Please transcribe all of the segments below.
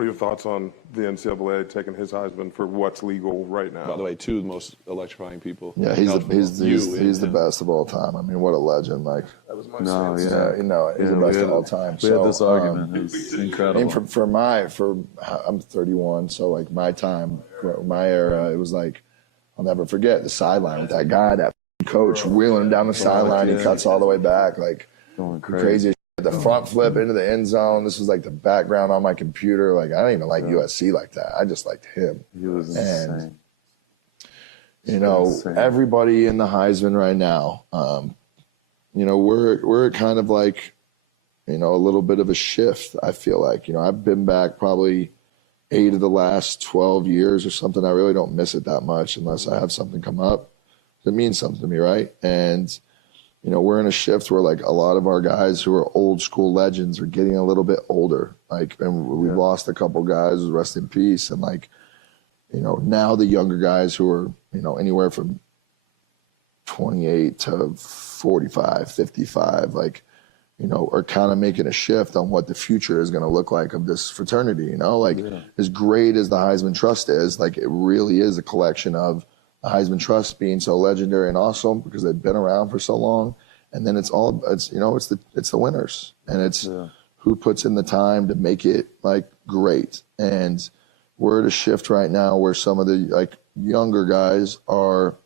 What are your thoughts on the NCAA taking his Heisman for what's legal right now? By the way, two of the most electrifying people. Yeah, he's the best of all time. I mean, what a legend! Like, That was my he's the best of all time. We had this argument. It was incredible. I mean, I'm 31, so like my time, my era, it was like I'll never forget the sideline with that guy, that coach wheeling him down the sideline. He cuts all the way back, like Going crazy. The front flip into the end zone. This was like the background on my computer. Like, I don't even like USC like that. I just liked him. He was insane. And, everybody in the Heisman right now, we're kind of like, a little bit of a shift, I feel like. I've been back probably 8 of the last 12 years or something. I really don't miss it that much unless I have something come up. It means something to me, right? And we're in a shift where like a lot of our guys who are old school legends are getting a little bit older. Like, and we've lost a couple guys, rest in peace. And like, now the younger guys who are, anywhere from 28 to 45, 55, like, are kind of making a shift on what the future is going to look like of this fraternity, as great as the Heisman Trust is, like it really is a collection of the Heisman Trust being so legendary and awesome because they've been around for so long. And then it's the winners, and it's who puts in the time to make it like great. And we're at a shift right now where some of the like younger guys are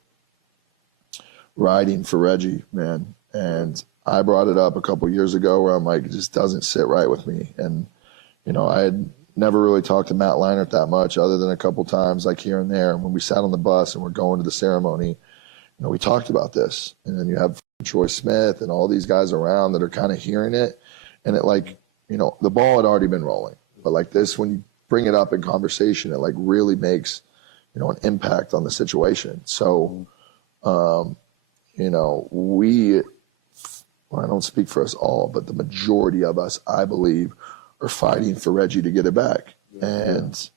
riding for Reggie, man. And I brought it up a couple years ago where I'm like, it just doesn't sit right with me. And, I had never really talked to Matt Leinart that much other than a couple times like here and there. And when we sat on the bus and we're going to the ceremony, we talked about this. And then you have Troy Smith and all these guys around that are kind of hearing it. And it like, the ball had already been rolling. But like this, when you bring it up in conversation, it like really makes, an impact on the situation. So, I don't speak for us all, but the majority of us, I believe, are fighting for Reggie to get it back. And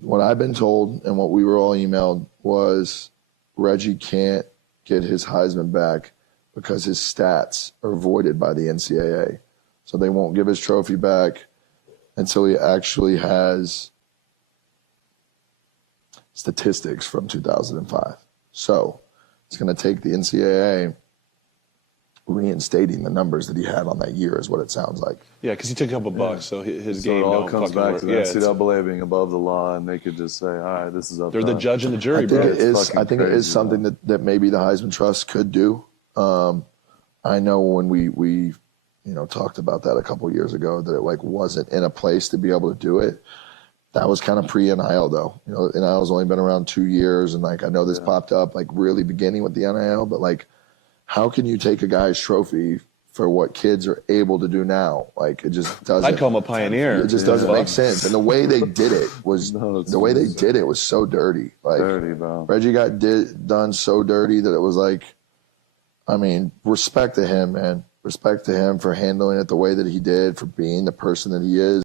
what I've been told and what we were all emailed was Reggie can't get his Heisman back because his stats are voided by the NCAA. So they won't give his trophy back until he actually has statistics from 2005. So it's going to take the NCAA reinstating the numbers that he had on that year is what it sounds like. Yeah, because he took a couple bucks, so his game it all don't comes fucking back work. to the NCAA being above the law, and they could just say, all right, this is up. They're the judge and the jury, I think bro. it is something that maybe the Heisman Trust could do. I know when we talked about that a couple of years ago that it like wasn't in a place to be able to do it. That was kind of pre-NIL though. NIL's only been around 2 years, and like I know this popped up like really beginning with the NIL, but like how can you take a guy's trophy for what kids are able to do now? Like it just doesn't. I'd call him a pioneer. It just doesn't make sense. And the way they did it was so dirty. Like dirty, bro. Reggie got done so dirty that it was like, I mean, respect to him, man. Respect to him for handling it the way that he did, for being the person that he is.